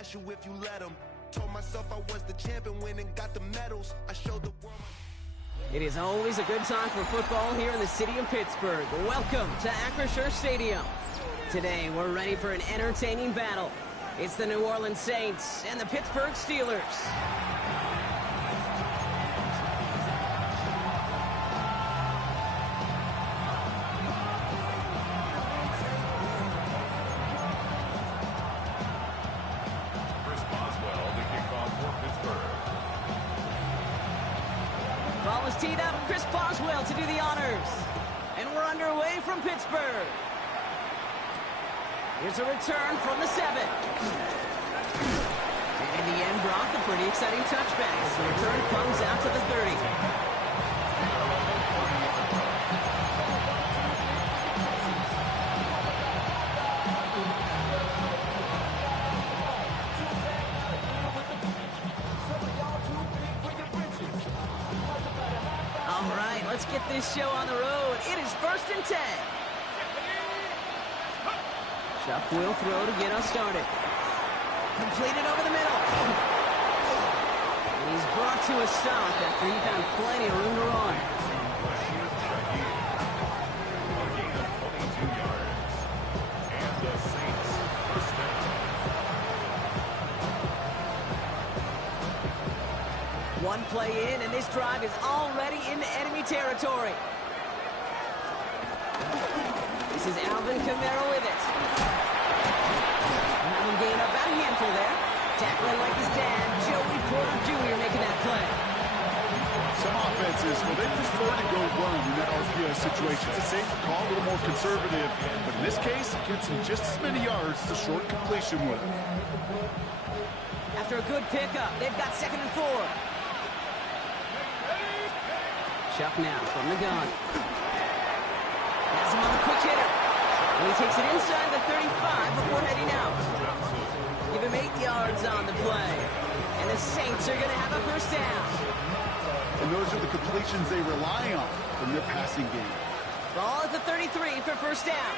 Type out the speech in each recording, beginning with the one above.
smash you if you let them. Told myself I was the champion, went and got the medals. I showed the world. It is always a good time for football here in the city of Pittsburgh. Welcome to Acrisure Stadium. Today, we're ready for an entertaining battle. It's the New Orleans Saints and the Pittsburgh Steelers. Ball is teed up. Chris Boswell to do the honors. And we're underway from Pittsburgh. Here's a return from the 7. And in the end, Brock, a pretty exciting touchback as the return comes out to the 30. All right, let's get this show on the road. It is 1st and 10. Chuck will throw to get us started. Completed over the middle. And he's brought to a stop after he found plenty of room to run. One play in, and this drive is already into enemy territory. This is Alvin Kamara with it. Having gained about a handful there. Tackling like his dad, Joey Porter Jr. making that play. Some offenses, well, they prefer to go run in that RPO situation. It's a safer call, a little more conservative. But in this case, it gets him just as many yards as a short completion would. After a good pickup, they've got 2nd and 4. Chuck now from the gun. Has him on the quick hitter. And he takes it inside the 35 before heading out. Give him 8 yards on the play. And the Saints are going to have a 1st down. And those are the completions they rely on from their passing game. Ball at the 33 for 1st down.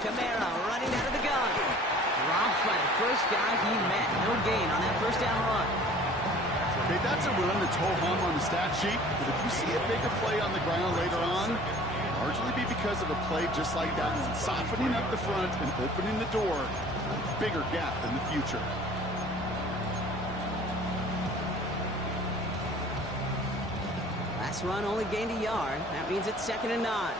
Kamara running out of the gun. Dropped by the first guy he met. No gain on that 1st down run. Okay, that's a run that's ho-hum on the stat sheet, but if you see a bigger play on the ground later on, largely be because of a play just like that, softening up the front and opening the door, a bigger gap in the future. Last run only gained a yard. That means it's 2nd and 9.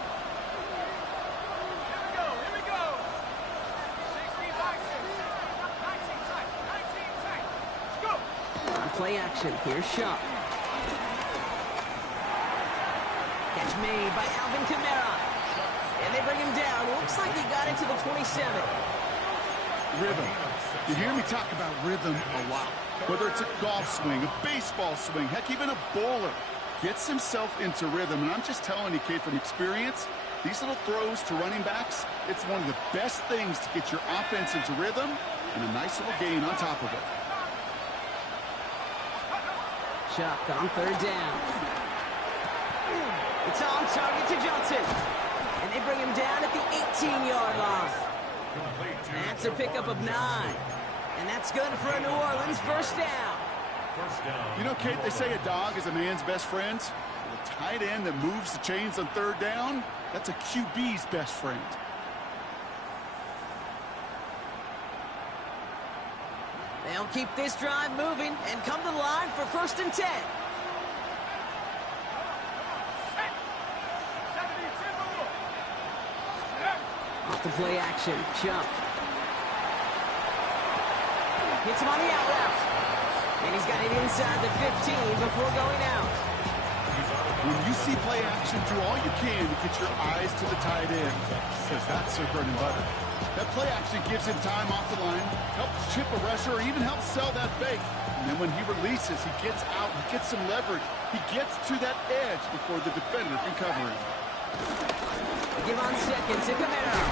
Play action. Here's Shaw. Catch made by Alvin Kamara. And they bring him down. Looks like he got into the 27. Rhythm. You hear me talk about rhythm a lot. Whether it's a golf swing, a baseball swing, heck, even a bowler gets himself into rhythm. And I'm just telling you, kid, from experience, these little throws to running backs, it's one of the best things to get your offense into rhythm and a nice little gain on top of it. Chuck on 3rd down. It's on target to Johnson. And they bring him down at the 18-yard line. That's a pickup of 9. And that's good for a New Orleans 1st down. You know, Kate, they say a dog is a man's best friend. The tight end that moves the chains on 3rd down, that's a QB's best friend. They'll keep this drive moving and come to the line for 1st and 10. Off the play action, Chuck. Hits him on the out route. And he's got it inside the 15 before going out. When you see play action, do all you can to get your eyes to the tight end, because that's their bread and butter. That play action gives him time off the line, helps chip a rusher, or even helps sell that fake. And then when he releases, he gets out, he gets some leverage. He gets to that edge before the defender can cover him. Give on 2nd to Kamara.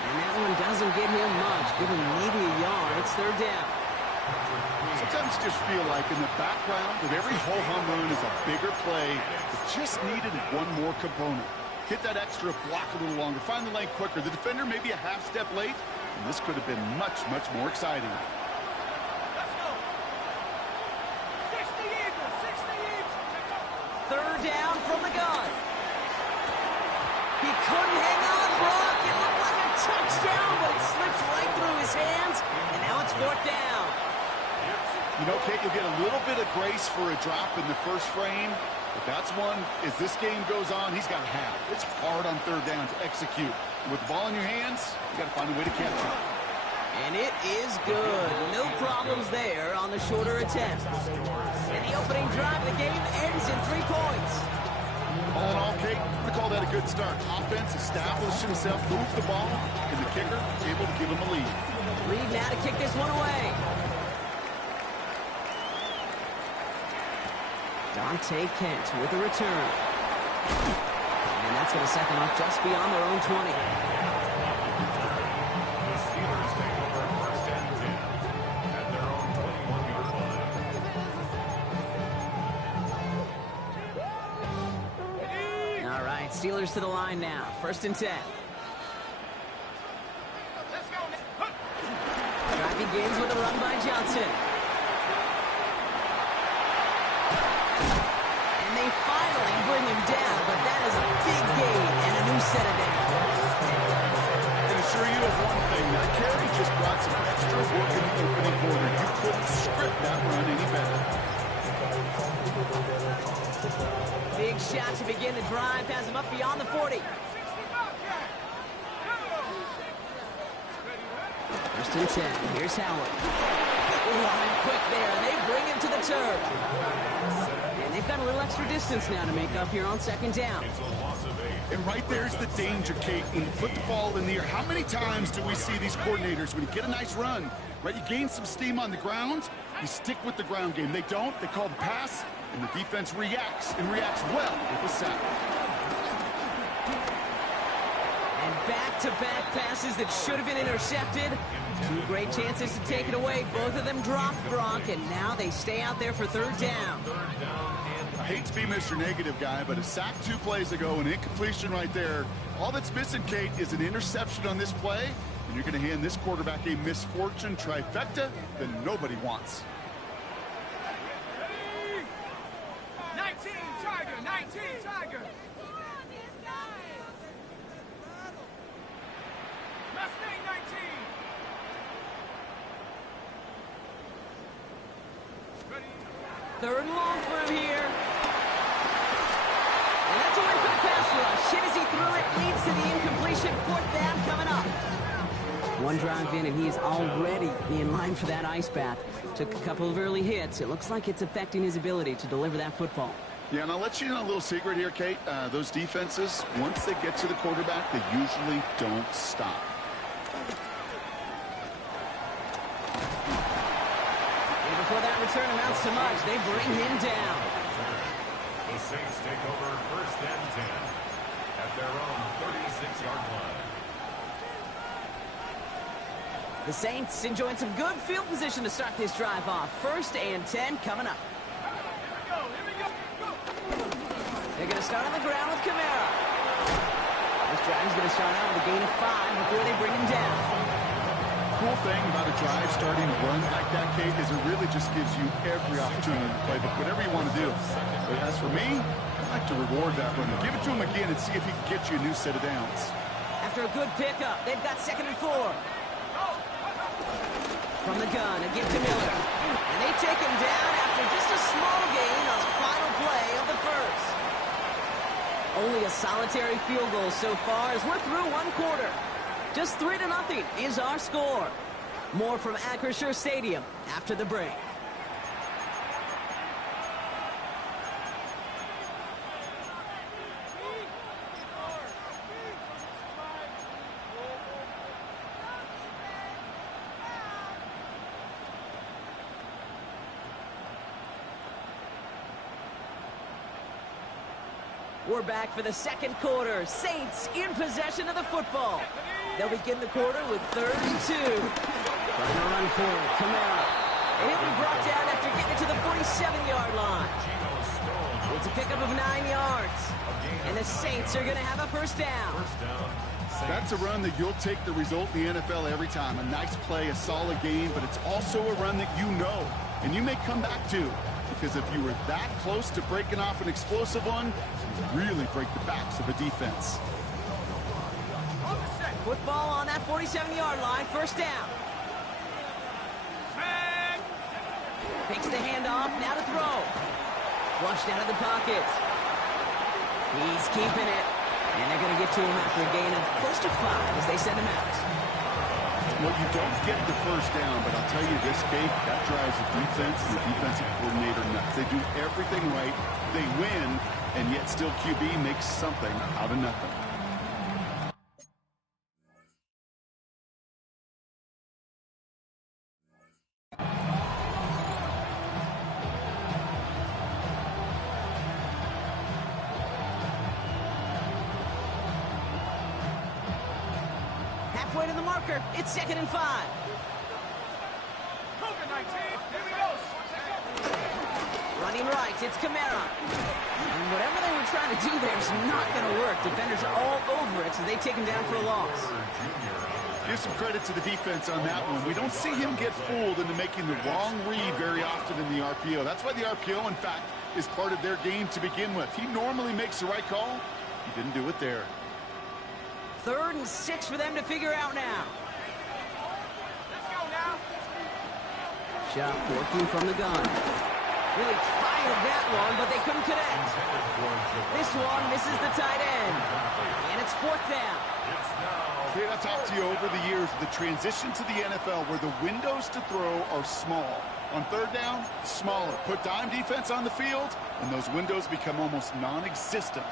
And that one doesn't get him much. Give him maybe a yard. It's 3rd down. Sometimes you just feel like in the background of every ho-hum run is a bigger play that just needed one more component. Hit that extra block a little longer. Find the lane quicker. The defender may be a half step late, And this could have been much, much more exciting. Third down from the gun. He couldn't hang on, Brock. It looked like a touchdown, but it slips right through his hands, and now it's fourth down. You know, Kate, you'll get a little bit of grace for a drop in the first frame, but that's one, as this game goes on, he's got to have. It's hard on third down to execute. With the ball in your hands, you got to find a way to catch it. And it is good. No problems there on the shorter attempt. And the opening drive of the game ends in 3 points. All in all, Kate, I'm going to call that a good start. Offense established himself, moved the ball, and the kicker able to give him a lead. Reed now to kick this one away. Dante Kent with a return. And that's going to set them up just beyond their own 20. Steelers to the line now. First and 10. Drive begins with a run by Johnson. And they finally bring him down, but that is a big gain and a new set of downs. I can assure you of one thing. That carry just brought some extra work in the opening quarter. You couldn't script that run any better. Big shot to begin the drive, has him up beyond the 40. First and 10, here's Howard. Running quick there, and they bring him to the turf. And they've got a little extra distance now to make up here on second down. And right there's the danger, Kate. When you put the ball in the air, how many times do we see these coordinators, when you get a nice run, right, you gain some steam on the ground, you stick with the ground game. They don't, they call the pass, and the defense reacts, and reacts well with the sack. And back-to-back passes that should have been intercepted. 2 great chances to take it away. Both of them dropped, Brock, and now they stay out there for third down. I hate to be Mr. Negative guy, but a sack 2 plays ago, an incompletion right there. All that's missing, Kate, is an interception on this play, and you're going to hand this quarterback a misfortune trifecta that nobody wants. 19 Tiger. Mustang 19. Third and long for him here. And that's a win for the pass rush. Hit as he threw it, leads to the incompletion. Fourth down coming up. One drive in, and he is already in line for that ice bath. Took a couple of early hits. It looks like it's affecting his ability to deliver that football. Yeah, and I'll let you know a little secret here, Kate. Those defenses, once they get to the quarterback, they usually don't stop. And before that return amounts to much, they bring him down. The Saints take over first and 10 at their own 36-yard line. The Saints enjoying some good field position to start this drive off. First and 10 coming up. They're going to start on the ground with Kamara. This drive is going to start out with a gain of 5 before they bring him down. Cool thing about a drive starting to run like that, Kate, is it really just gives you every opportunity to play, but whatever you want to do. But as for me, I like to reward that run. Give it to him again and see if he can get you a new set of downs. After a good pickup, they've got second and 4. From the gun, a give to Miller. And they take him down after just a small gain on the final play of the first. Only a solitary field goal so far as we're through one quarter. Just 3-0 is our score. More from Acrisure Stadium after the break. We're back for the second quarter. Saints in possession of the football. They'll begin the quarter with 3rd and 2. Trying to run for it. Kamara. And he'll be brought down after getting it to the 47-yard line. It's a pickup of 9 yards. And the Saints are going to have a first down. That's a run that you'll take the result in the NFL every time. A nice play, a solid game, but it's also a run that you know and you may come back to. Because if you were that close to breaking off an explosive one, you really break the backs of a defense. Football on that 47-yard line, first down. Takes the handoff, now to throw. Flushed out of the pocket. He's keeping it. And they're going to get to him after a gain of close to 5 as they send him out. Well, you don't get the first down, but I'll tell you this, Kate, that drives the defense and the defensive coordinator nuts. They do everything right, they win, and yet still QB makes something out of nothing. Halfway to the marker, it's 2nd and 5. Running right, it's Kamara. And whatever they were trying to do there is not going to work. Defenders are all over it, so they take him down for a loss. Give some credit to the defense on that one. We don't see him get fooled into making the wrong read very often in the RPO. That's why the RPO, in fact, is part of their game to begin with. He normally makes the right call. He didn't do it there. 3rd and 6 for them to figure out now. Let's go now. Shot working from the gun. Really fired that one, but they couldn't connect. This one misses the tight end. And it's 4th down. Kate, I've talked to you over the years, the transition to the NFL where the windows to throw are small. On 3rd down, smaller. Put dime defense on the field, and those windows become almost non-existent.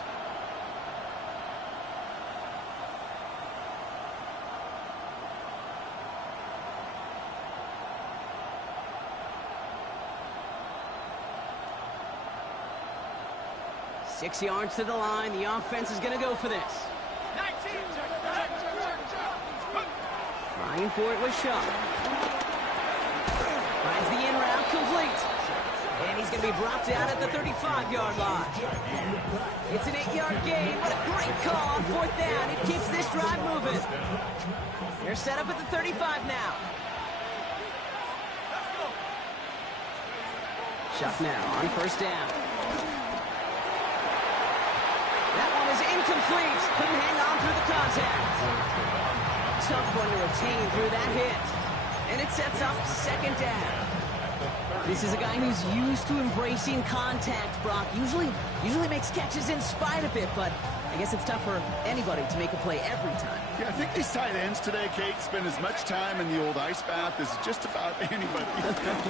Six yards to the line. The offense is going to go for this. 19. Trying for it with Shaw. Finds the in route complete. And he's going to be brought down at the 35-yard line. It's an 8-yard gain. What a great call on 4th down. It keeps this drive moving. They're set up at the 35 now. Shuck now on 1st down. That one is incomplete. Couldn't hang on through the contact. Tough one to retain through that hit. And it sets up 2nd down. This is a guy who's used to embracing contact, Brock. Usually makes catches in spite of it, but I guess it's tough for anybody to make a play every time. Yeah, I think these tight ends today, Kate, spend as much time in the old ice bath as just about anybody.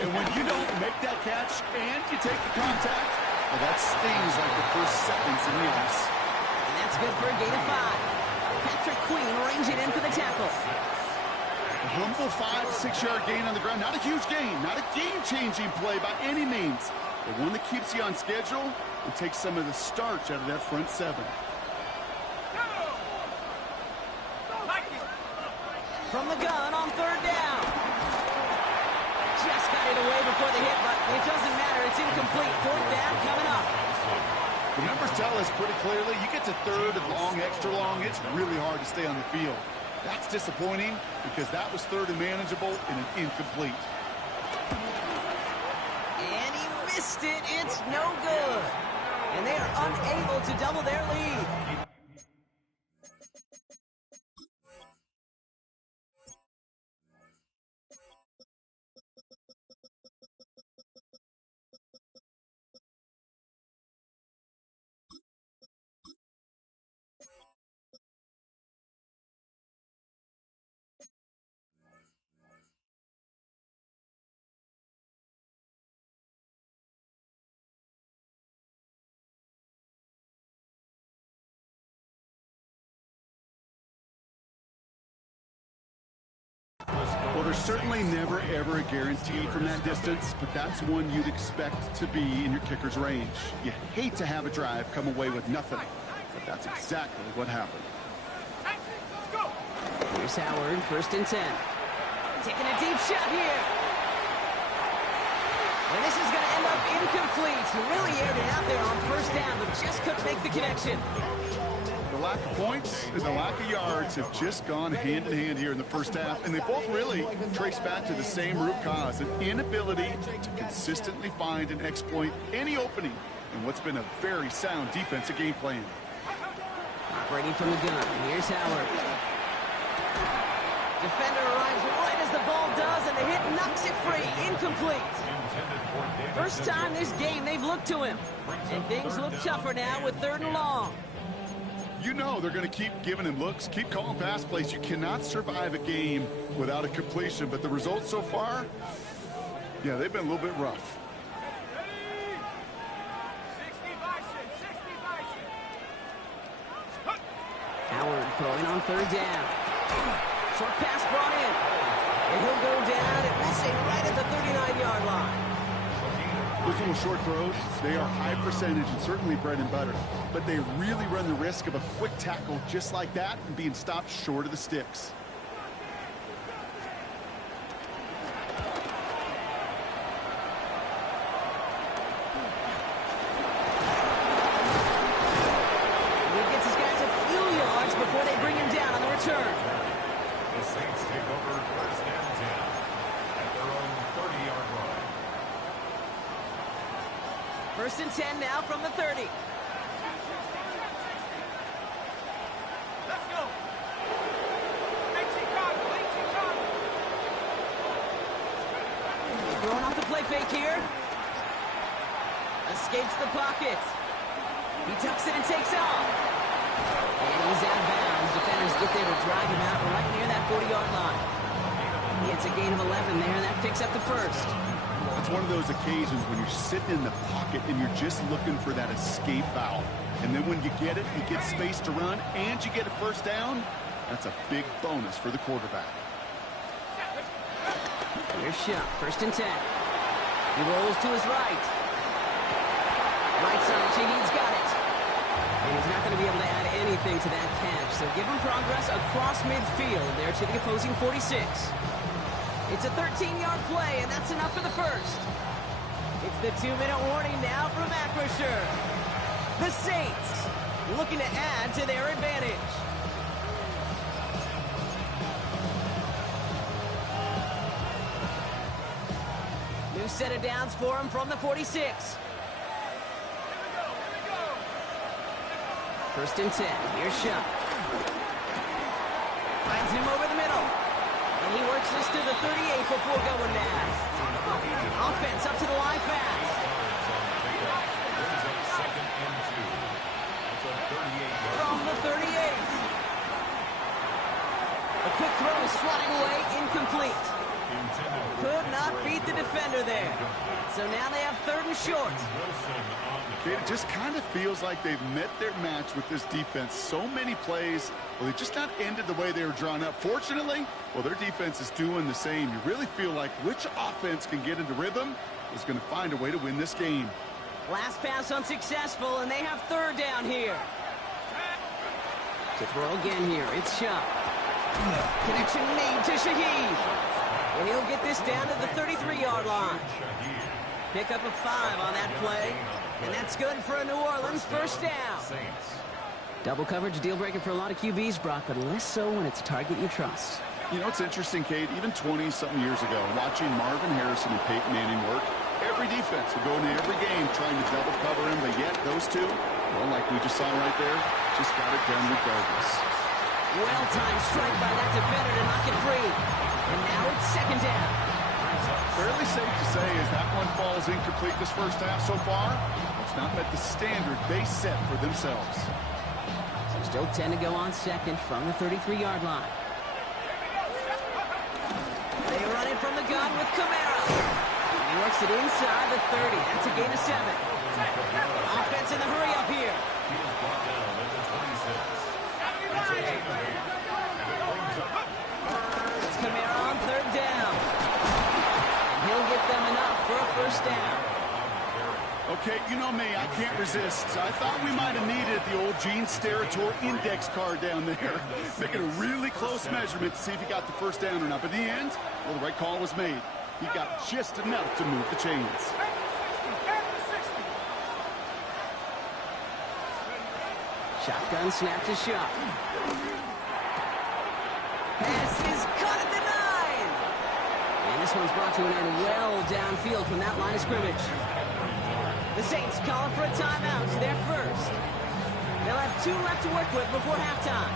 And when you don't make that catch and you take the contact, well, that stings like the first seconds in the ice. And that's good for a gain of 5. Patrick Queen ranging in for the tackle. A humble 5-6-yard gain on the ground. Not a huge gain, not a game-changing play by any means, but one that keeps you on schedule and takes some of the starch out of that front 7. From the gun on 3rd down. Just got it away before the hit, but it doesn't matter. It's incomplete. 4th down coming up. The numbers tell us pretty clearly, you get to 3rd and long, extra long, it's really hard to stay on the field. That's disappointing because that was 3rd and manageable and an incomplete. And he missed it. It's no good. And they are unable to double their lead. Well, there's certainly never, ever a guarantee from that distance, but that's one you'd expect to be in your kicker's range. You hate to have a drive come away with nothing, but that's exactly what happened. Here's Howard, 1st and 10. Taking a deep shot here. And this is going to end up incomplete. He really aired it out there on 1st down, but just couldn't make the connection. The the lack of points and the lack of yards have just gone hand in hand here in the first half, and they both really trace back to the same root cause, an inability to consistently find and exploit any opening in what's been a very sound defensive game plan. Operating from the gun, here's Howard. Defender arrives right as the ball does, and the hit knocks it free, incomplete. First time this game they've looked to him, and things look tougher now with 3rd and long. You know they're going to keep giving him looks, keep calling pass plays. You cannot survive a game without a completion, but the results so far, yeah, they've been a little bit rough. Howard throwing on 3rd down. Short pass brought in. And he'll go down and missing right at the 39-yard line. Those little short throws, they are high percentage and certainly bread and butter. But they really run the risk of a quick tackle just like that and being stopped short of the sticks. The Saints take over 1st and 10 at their own 30-yard line. 1st and 10 now from the 30. Let's go. 18 Chicago, 18 Chicago. Throwing off the play fake here. Escapes the pocket. He tucks it and takes off. And he's out of bounds. Defenders get there to drive him out right near that 40-yard line. It's a gain of 11 there, and that picks up the 1st. It's one of those occasions when you're sitting in the pocket and you're just looking for that escape valve. And then when you get it, you get space to run, and you get a 1st down. That's a big bonus for the quarterback. Here's Shuck, 1st and 10. He rolls to his right. Right side, Shaheed's got it. And he's not going to be able to add anything to that catch. So give him progress across midfield there to the opposing 46. It's a 13-yard play, and that's enough for the 1st. It's the 2-minute warning now from Acrisure. The Saints looking to add to their advantage. New set of downs for him from the 46. 1st and 10. Here's Shuck. Finds him over the middle. And he works this to the 38 before going down. Offense up to the line fast. From the 38. A quick throw is swatting away, incomplete. Could not beat the defender there. So now they have 3rd and short. It just kind of feels like they've met their match with this defense. So many plays, well, they just not ended the way they were drawn up. Fortunately, well, their defense is doing the same. You really feel like which offense can get into rhythm is going to find a way to win this game. Last pass unsuccessful, and they have 3rd down here. To throw again here, it's Shuck. Connection made to Shaheed. And he'll get this down to the 33-yard line. Pick up a 5 on that play. And that's good for a New Orleans 1st down. Double coverage deal breaker for a lot of QBs, Brock, but less so when it's a target you trust. You know, it's interesting, Kate, even 20-something years ago, watching Marvin Harrison and Peyton Manning work, every defense would go into every game trying to double cover him, but yet those two, well, like we just saw right there, just got it done regardless. Well-timed strike by that defender to knock it free. And now it's 2nd down. Fairly safe to say as that one falls incomplete this 1st half so far, it's not met the standard they set for themselves. So still 10 to go on 2nd from the 33-yard line. They run it from the gun with Camara. He works it inside the 30. That's a gain of 7. Offense in the hurry up here. He is brought down at the 26. It's Camara on 3rd down. He'll get them enough for a 1st down. Okay, you know me, I can't resist. I thought we might have needed the old Gene Steratore index card down there. Making a really close measurement to see if he got the 1st down or not. But in the end, well, the right call was made. He got just enough to move the chains. Shotgun snap to shot. Pass is caught at the 9. And this one's brought to an end well downfield from that line of scrimmage. The Saints calling for a timeout. They're first. They'll have 2 left to work with before halftime.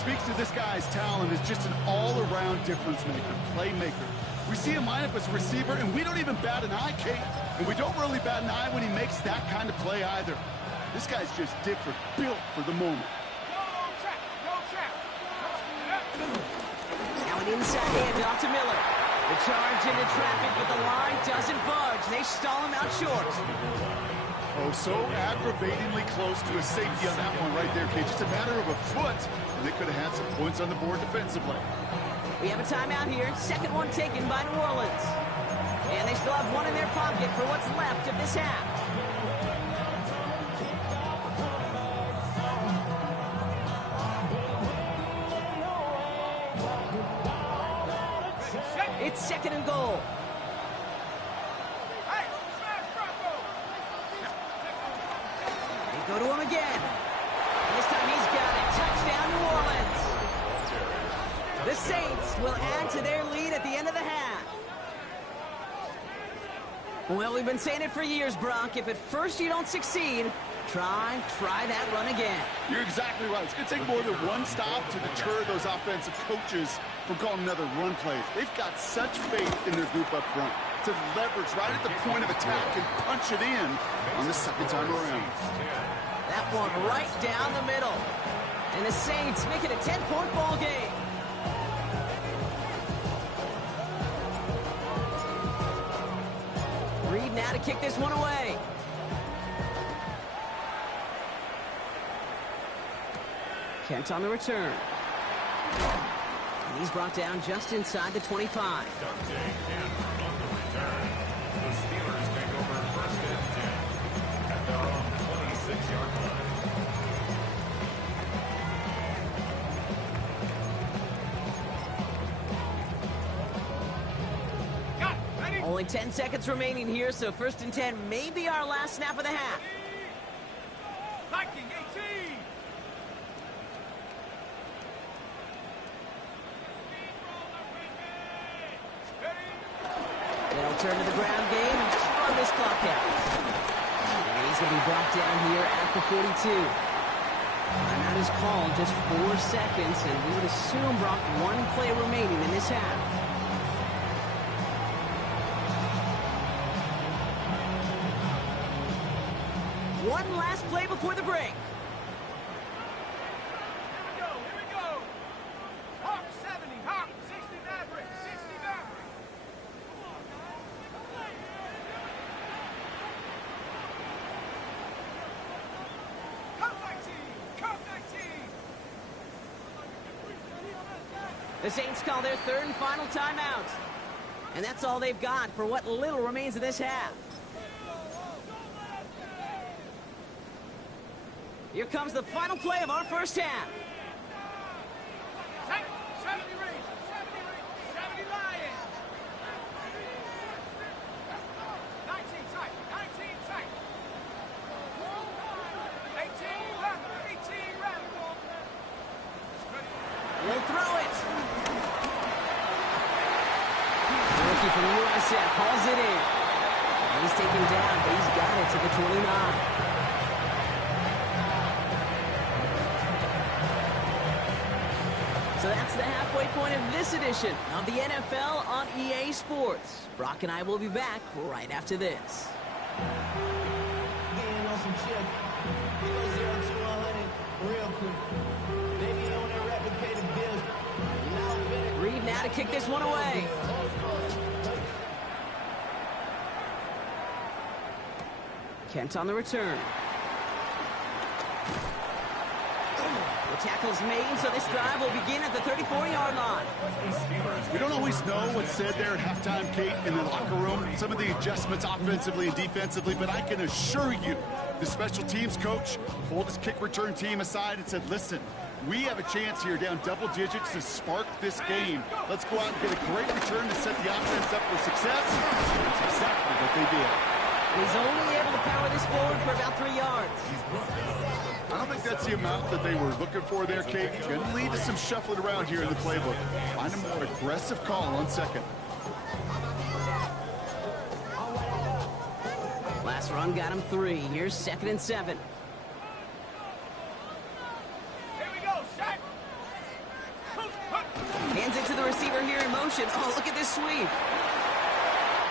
Speaks to this guy's talent as just an all-around difference maker, playmaker. We see him line up as a receiver, and we don't even bat an eye, Kate. And we don't really bat an eye when he makes that kind of play either. This guy's just different, built for the moment. Now an inside handoff to Miller. The charge into traffic, but the line doesn't budge. They stall him out short. Oh, so aggravatingly close to a safety on that one right there, Kate. Just a matter of a foot, and they could have had some points on the board defensively. We have a timeout here. Second one taken by New Orleans. And they still have one in their pocket for what's left of this half. It's second and goal. They go to him again. And this time he's got it. Touchdown, New Orleans. The Saints will add to their lead at the end of the half. Well, we've been saying it for years, Brock. If at first you don't succeed, try that run again. You're exactly right. It's going to take more than one stop to deter those offensive coaches from calling another run plays. They've got such faith in their group up front to leverage right at the point of attack and punch it in on the second time around. That one right down the middle. And the Saints make it a 10-point ball game. Reed now to kick this one away. Kent on the return. And he's brought down just inside the 25. Dante Kent on the return. The Steelers take over first and 10 at their own 26-yard line. Only 10 seconds remaining here, so first and 10 may be our last snap of the half. Viking 18. They'll turn to the ground game and just run this clock out. And he's going to be brought down here at the 42. Timeout is called, just 4 seconds, and we would assume, Brock, 1 play remaining in this half. One last play before the break. Here we go. Hawk 70, Hawk 60 Maverick, 60 Maverick. Come 19, come 19. The Saints call their third and final timeout. And that's all they've got for what little remains of this half. Here comes the final play of our first half. 70 Rangers, 70 Lions. 19 tight, 19 tight. 18 left, 18 left. We'll throw it. The rookie from USF hauls it in. And he's taken down, but he's got it to the 29. So that's the halfway point of this edition of the NFL on EA Sports. Brock and I will be back right after this. Getting on some chill. We go 0 to 100 real quick. Baby on that rapid pay the bills. Now Reed now to kick this one away. Kent on the return. The tackle's made, so this drive will begin at the 34-yard line. We don't always know what's said there at halftime, Kate, in the locker room. Some of the adjustments offensively and defensively, but I can assure you the special teams coach pulled his kick return team aside and said, listen, we have a chance here down double digits to spark this game. Let's go out and get a great return to set the offense up for success. That's exactly what they did. He's only able to power this forward for about 3 yards. I don't think like that's the amount that they were looking for there, Kate. Going to lead to some shuffling around here in the playbook. Find a more aggressive call on second. Last run got him 3. Here's 2nd and 7. Here we go, set. Hands it to the receiver here in motion. Oh, look at this sweep.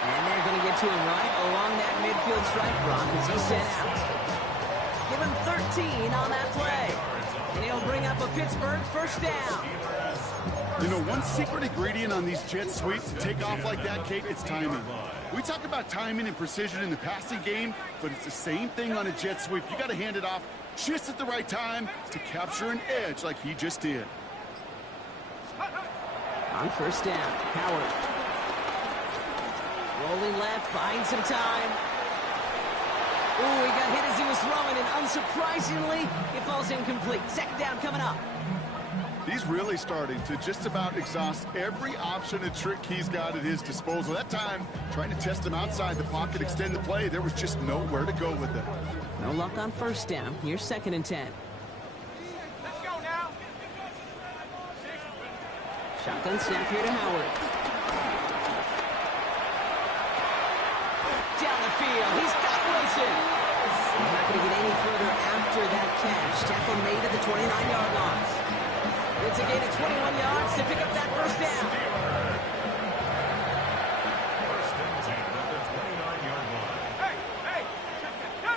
And they're going to get to him right along that midfield strike, Brock, as he set out. Give him 13 on that play. And he'll bring up a Pittsburgh first down. You know, one secret ingredient on these jet sweeps to take off like that, Kate, it's timing. We talk about timing and precision in the passing game, but it's the same thing on a jet sweep. You got to hand it off just at the right time to capture an edge like he just did. On first down, Howard. Rolling left, buying some time. Ooh, he got hit as he was throwing, and unsurprisingly, it falls incomplete. 2nd down coming up. He's really starting to just about exhaust every option and trick he's got at his disposal. That time, trying to test him outside the pocket, extend the play, there was just nowhere to go with it. No luck on first down. Here's 2nd and 10. Let's go now. Shotgun snap here to Howard. Down the field. He's got Wilson. He's not going to get any further after that catch. Tackle made at the 29-yard line. It's a gain of 21 yards to pick up that first down. First and 10 at the 29-yard line. Hey, hey. Go.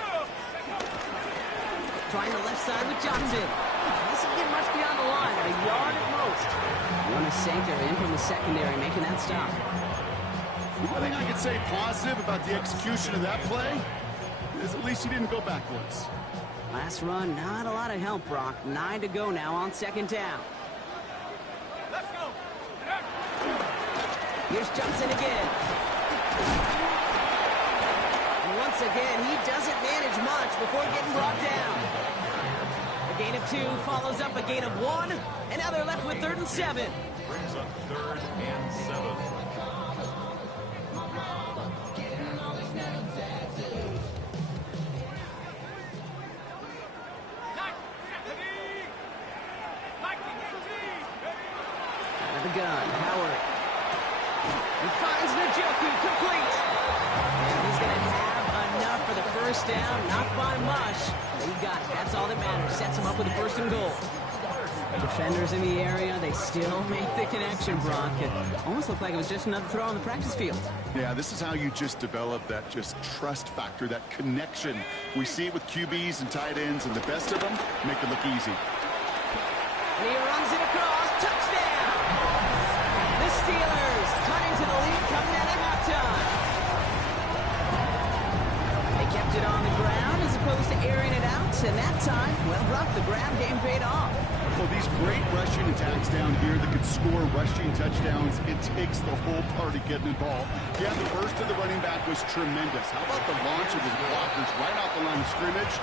Trying the left side with Johnson. This isn't getting much beyond the line, a yard at most. One is Sanker in from the secondary, making that stop. The one thing I can say positive about the execution of that play is at least he didn't go backwards. Last run, not a lot of help, Brock. 9 to go now on 2nd down. Let's go. Here's Johnson again. And once again, he doesn't manage much before getting brought down. A gain of 2 follows up a gain of 1, and now they're left with 3rd and 7. Brings up 3rd and 7. Out of the gun, Howard. He finds Njoku, complete. And he's going to have enough for the first down, not by much. He got it. That's all that matters. Sets him up with a 1st and goal. Defenders in the area, they still make the connection, Brock. It almost looked like it was just another throw on the practice field. Yeah, this is how you just develop that just trust factor, that connection. We see it with QBs and tight ends, and the best of them make it look easy. And he runs it across. Touchdown! The Steelers cutting to the lead coming out of halftime. They kept it on the ground as opposed to airing it out, and that time, well, Brock, the grab game paid off. Well, these great rushing attacks down here that can score rushing touchdowns, it takes the whole party getting involved. Yeah, the burst of the running back was tremendous. How about the launch of his blockers right off the line of scrimmage?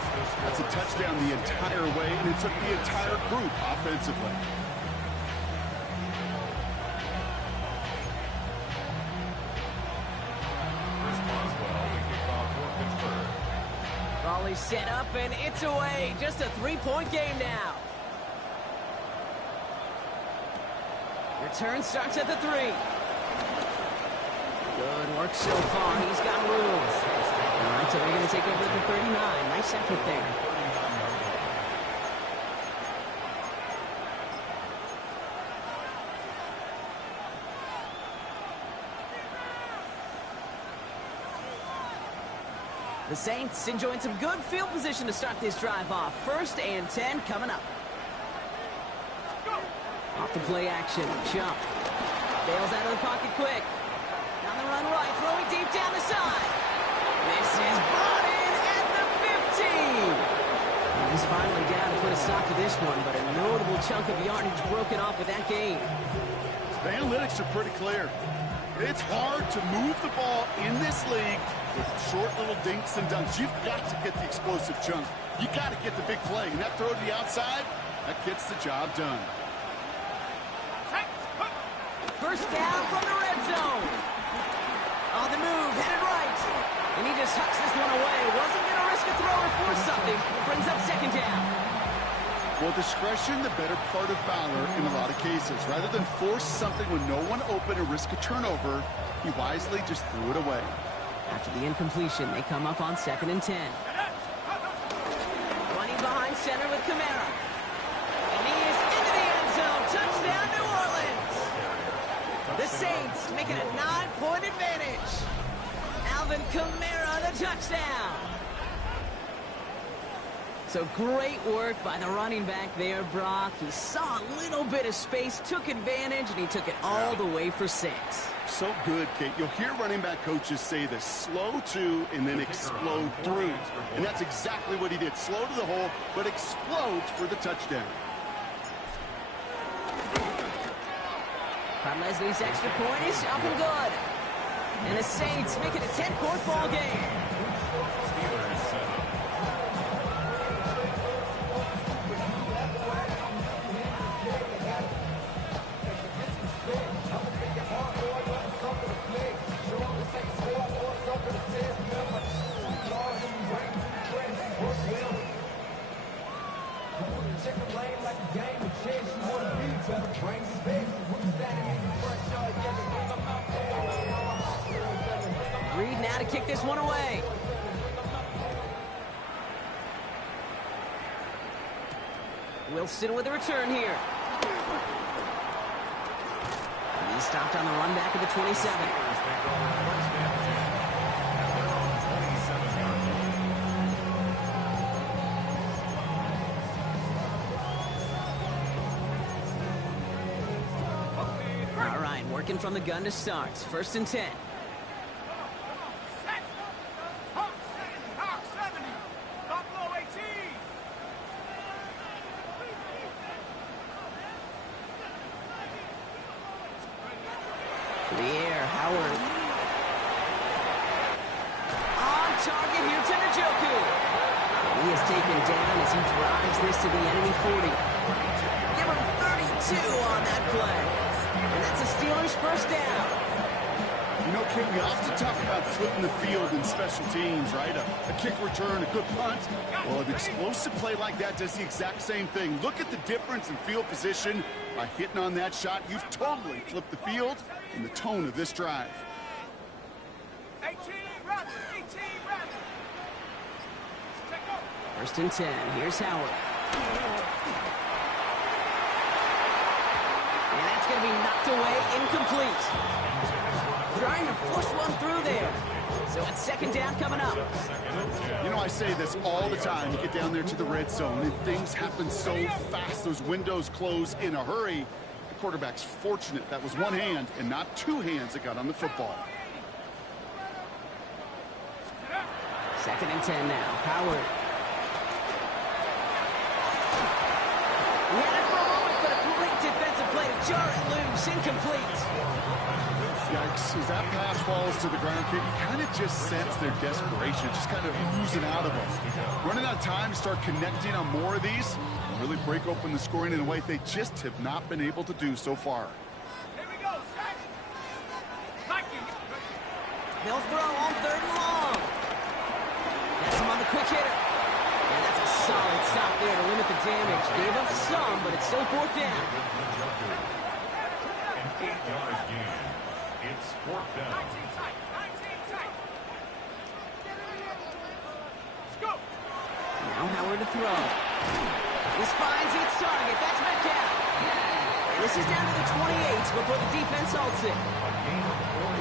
That's a touchdown the entire way, and it took the entire group offensively. Raleigh set up, and it's away. Just a 3-point game now. Return starts at the 3. Good work so far. He's got room. All right, so they're going to take over at the 39. Nice effort there. The Saints enjoying some good field position to start this drive off. 1st and 10 coming up. Off the play action, jump. Bails out of the pocket quick. Down the run right, throwing deep down the side. This is brought in at the 15. And he's finally down to put a stop to this one, but a notable chunk of yardage broken off with that game. The analytics are pretty clear. It's hard to move the ball in this league with short little dinks and dunks. You've got to get the explosive chunk. You got to get the big play. And that throw to the outside, that gets the job done. First down from the red zone. On the move, headed right. And he just hucks this one away. Wasn't going to risk a throw or force something. Brings up 2nd down. Well, discretion, the better part of valor in a lot of cases. Rather than force something when no one open and risk a turnover, he wisely just threw it away. After the incompletion, they come up on 2nd and 10. Running behind center with Kamara. And he is into the end zone. Touchdown, New Orleans. The Saints make it a 9-point advantage. Alvin Kamara, the touchdown. So great work by the running back there, Brock. He saw a little bit of space, took advantage, and he took it all the way for 6. So good, Kate. You'll hear running back coaches say this: slow to and then explode through. And that's exactly what he did. Slow to the hole, but explodes for the touchdown. Leslie's extra point is up and good. And the Saints make it a 10-point ball game. Steelers set up. Reed now to kick this one away. Wilson with a return here. And he's stopped on the run back of the 27. All right, working from the gun to start. 1st and 10. The air, Howard. On target here to Njoku. And he is taken down as he drives this to the enemy 40. Give him 32 on that play. And that's a Steelers first down. You know, Kate, we often talk about flipping the field in special teams, right? A kick return, a good punt. Well, an explosive play like that does the exact same thing. Look at the difference in field position. By hitting on that shot, you've totally flipped the field and the tone of this drive. 18 run. 18 run. 1st and 10. Here's Howard. And that's going to be knocked away, incomplete. Trying to force one through there. So it's 2nd down coming up. You know, I say this all the time. You get down there to the red zone, and things happen so fast. Those windows close in a hurry. The quarterback's fortunate that was one hand and not two hands that got on the football. 2nd and 10 now. Howard. He had it for a moment, but a great defensive play to jar it loose. Incomplete. Yikes, as that pass falls to the ground, Kid, you kind of just sense their desperation, just kind of oozing out of them. Running out of time to start connecting on more of these and really break open the scoring in a way they just have not been able to do so far. Here we go. Set. Vikings. They'll throw on 3rd and long. That's him on the quick hitter. And that's a solid stop there to limit the damage. Gave up some, but it's still 4th down. An 8-yard gain. It's 4th down. 19 tight. 19 tight. Let's go. Now Howard to throw. This finds its target. That's Metcalf. And this is down to the 28 before the defense halts it.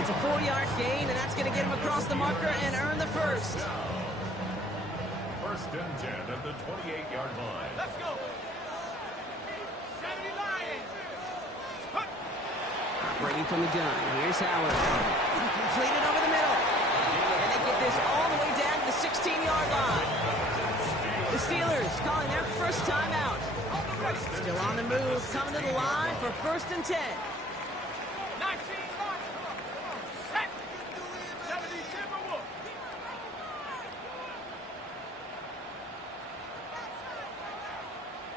It's a 4-yard gain, and that's going to get him across the marker and earn the first. 1st and 10 at the 28-yard line. Let's go. 70 Lions. Hut. Operating from the gun. Here's Howard. Completed over the middle. And they get this all the way down to the 16-yard line. The Steelers calling their first timeout. Still on the move, coming to the line for 1st and 10. 19 Lions. Set. 70 Timberwolves.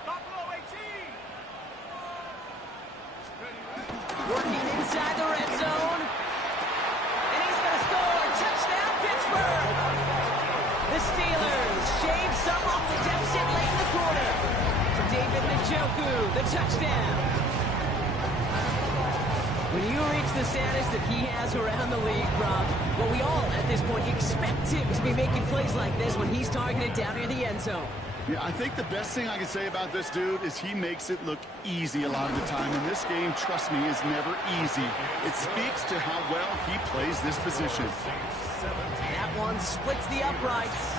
Buffalo 18. Working inside the red zone. And he's going to score. Touchdown, Pittsburgh. The Steelers shave some off the deficit late in the quarter. David Njoku, the touchdown. When you reach the status that he has around the league, Brock, well, we all, at this point, expect him to be making plays like this when he's targeted down near the end zone. Yeah, I think the best thing I can say about this dude is he makes it look easy a lot of the time. And this game, trust me, is never easy. It speaks to how well he plays this position. That one splits the uprights.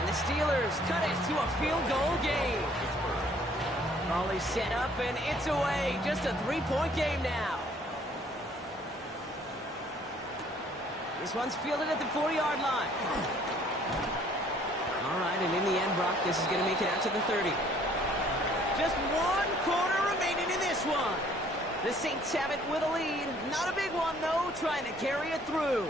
And the Steelers cut it to a field goal game. Ball is set up, and it's away. Just a 3-point game now. This one's fielded at the 4-yard line. All right, and in the end, Brock, this is going to make it out to the 30. Just 1 quarter remaining in this one. The Saints have it with a lead. Not a big one, though, trying to carry it through.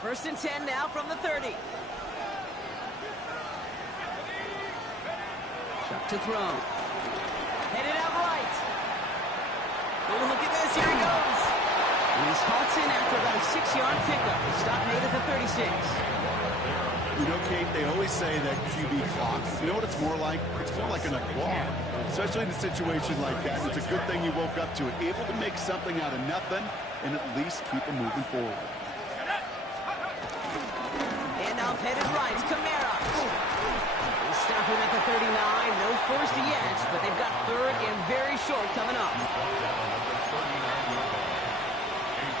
First and 10 now from the 30. Shot to throw. Headed out right. Oh, look at this. Here he goes. And he's halts in after about a 6-yard pickup. The stop made at the 36. You know, Kate, they always say that QB clock. You know what it's more like? It's more like an applause. Especially in a situation like that. It's a good thing you woke up to it. Able to make something out of nothing and at least keep them moving forward. Handoff headed right. Kamara. They stop him at the 39. No first yet, but they've got third and very short coming up. A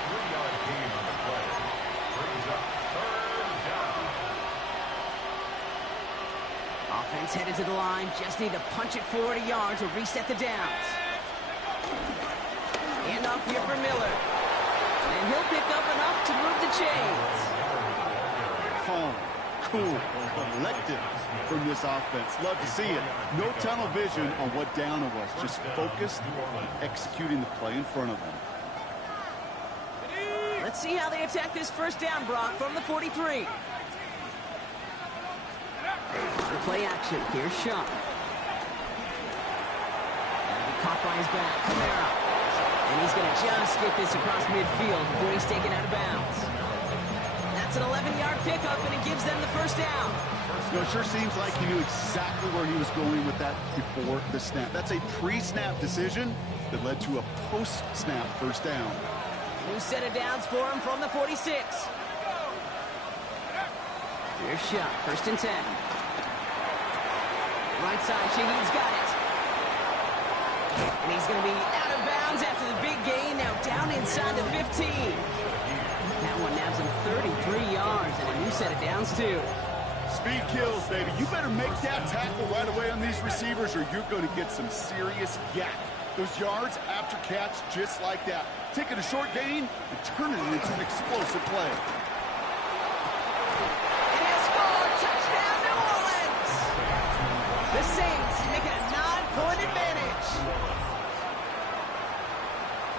3-yard gain on the play. Brings up third down. Offense headed to the line. Just need to punch it 40 yards to reset the downs. Handoff here for Miller. And he'll pick up enough to move the chains. Calm, cool, collected from this offense. Love to see it. No tunnel vision on what down it was. Just focused, executing the play in front of them. Let's see how they attack this first down, Brock, from the 43. The play action. Here's Sean. And he caught by his back. Kamara. And he's going to just get this across midfield before he's taken out of bounds. That's an 11-yard pickup, and it gives them the first down. You know, it sure seems like he knew exactly where he was going with that before the snap. That's a pre-snap decision that led to a post-snap first down. New set of downs for him from the 46. Here's shot. First and 10. Right side, Shaheed's got it. And he's going to be out of bounds after the big gain. Now down inside the 15. That one nabs him 33 yards and a new set of downs, too. Speed kills, baby. You better make that tackle right away on these receivers or you're going to get some serious yak. Those yards after catch just like that. Taking a short gain and turning it into an explosive play. And he scored! Touchdown, New Orleans! The Saints making a 9-point advantage.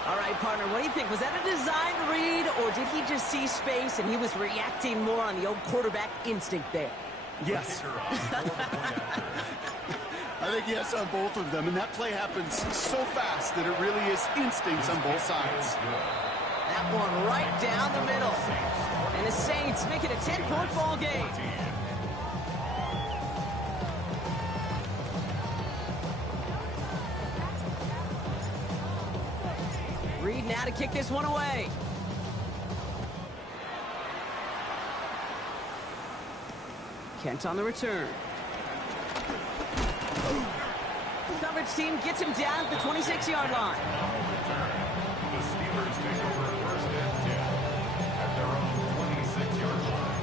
All right, partner, what do you think? Was that a design read, or did he just see space and he was reacting more on the old quarterback instinct there? Yes. I think yes on both of them, and that play happens so fast that it really is instincts on both sides. That one right down the middle. And the Saints make it a 10-point ball game. Reed now to kick this one away. Kent on the return. Coverage team gets him down at the 26-yard line. The Steelers take over first and 10 at their own 26-yard line.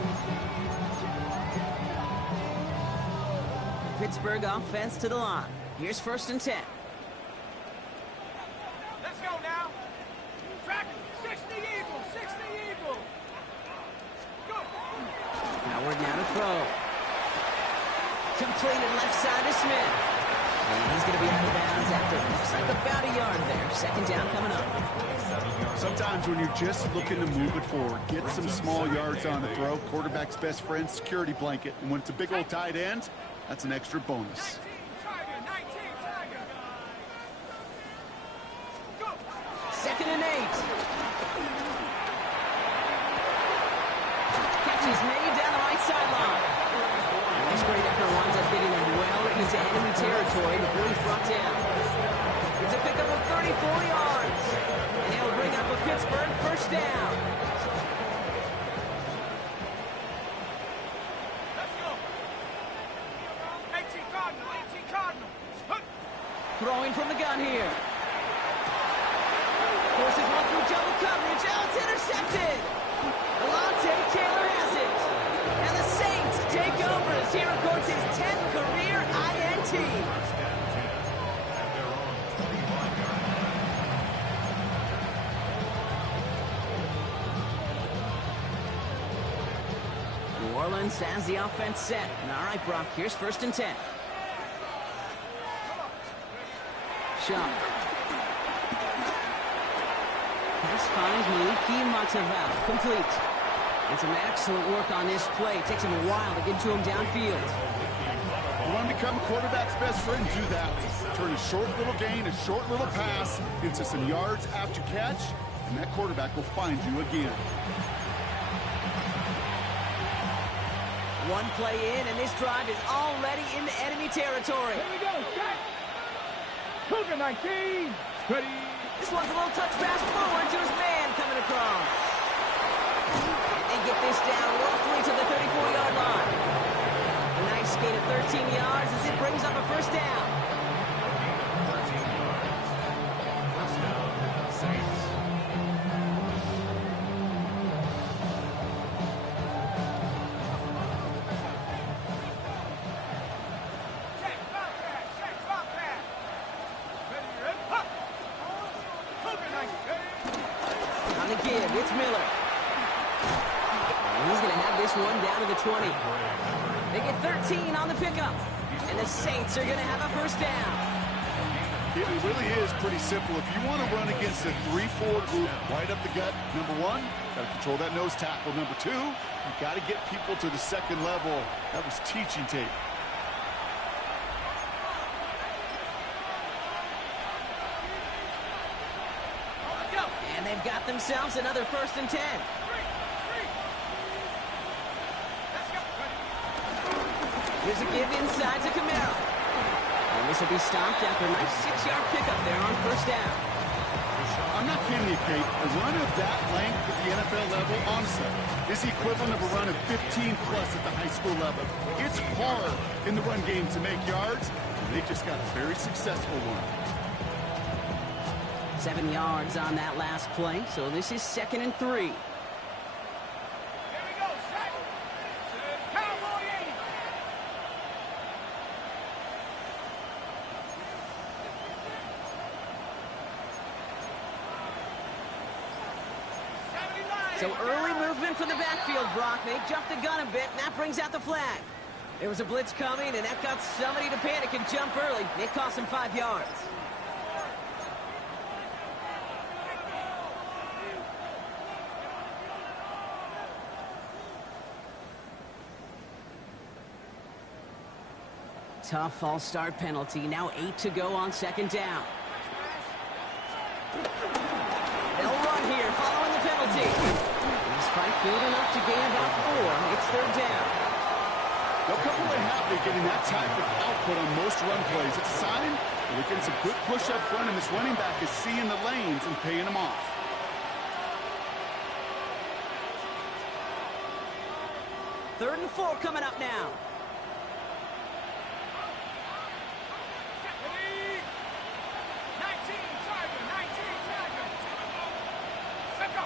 Pittsburgh offense to the line. Here's first and 10. Let's go now. Track 60 Eagles, 60 Eagles. Go. Howard now to throw. Completed left side to Smith. And he's going to be out of bounds after looks like about a yard there. Second down coming up. Sometimes when you're just looking to move it forward, get some small yards on the throw, quarterback's best friend, security blanket. And when it's a big old tight end, that's an extra bonus. Catch is made down the right sideline. This great effort winds up getting him well into enemy territory before he's brought down. It's a pickup of 34 yards. And he'll bring up a Pittsburgh first down. Let's go. 18 Cardinal, 18 Cardinal. Throwing from the gun here. Forces one through double coverage. Oh, it's intercepted. Alontae Taylor has it. And the Saints take over as he records his 10th career INT. New Orleans has the offense set. All right, Brock, here's 1st and 10. Shot. Pass finds Maliki Mataval. Complete. And some excellent work on this play. Takes him a while to get to him downfield. You want to become a quarterback's best friend? Do that. Turn a short little gain, a short little pass into some yards after catch, and that quarterback will find you again. One play in, and this drive is already into enemy territory. Here we go, set. Cougar 19. Ready. This one's a little touch pass forward to his man coming across. And they get this down roughly to the 34-yard line. A nice gain of 13 yards as it brings up a first down. 13 yards. First down, Saints. Check, Bobcat. Check, Bobcat. Ready, ready. Huh. Cougar 19. On the give, it's Miller. And he's going to have this one down to the 20. They get 13 on the pickup. And the Saints are going to have a first down. It really is pretty simple. If you want to run against a 3-4 group right up the gut, number one, got to control that nose tackle. Number two, you got to get people to the second level. That was teaching tape. And they've got themselves another 1st and 10. Here's a give inside to Camaro. And this will be stopped after a nice 6-yard pickup there on 1st down. I'm not kidding you, Kate. A run of that length at the NFL level, honestly, is the equivalent of a run of 15-plus at the high school level. It's hard in the run game to make yards, and they just got a very successful one. 7 yards on that last play, so this is 2nd and 3. Here we go, set. Cowboy 80. So early movement from the backfield, Brock. They jumped the gun a bit, and that brings out the flag. There was a blitz coming, and that got somebody to panic and jump early. It cost them 5 yards. Tough false start penalty. Now 8 to go on 2nd down. They'll run here following the penalty. This fight good enough to gain about 4. It's 3rd down. They'll come away happy getting that type of output on most run plays. It's a sign that they're getting some good push up front, and this running back is seeing the lanes and paying them off. Third and 4 coming up now. Ready. 19 Tiger, 19 Tiger. Set go.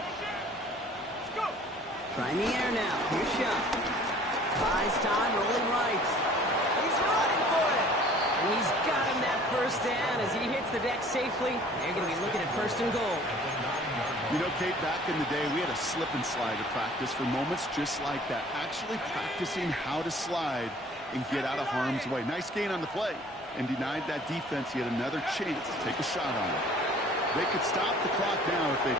Let's go. Trying the air now. Here's shot. Buys time, rolling right. He's running for it. And he's got him that first down as he hits the deck safely. They're going to be looking at 1st and goal. You know, Kate, back in the day, we had a slip and slide at practice for moments just like that. Actually practicing how to slide and get out of harm's way. Nice gain on the play, and denied that defense yet another chance to take a shot on it. They could stop the clock now if they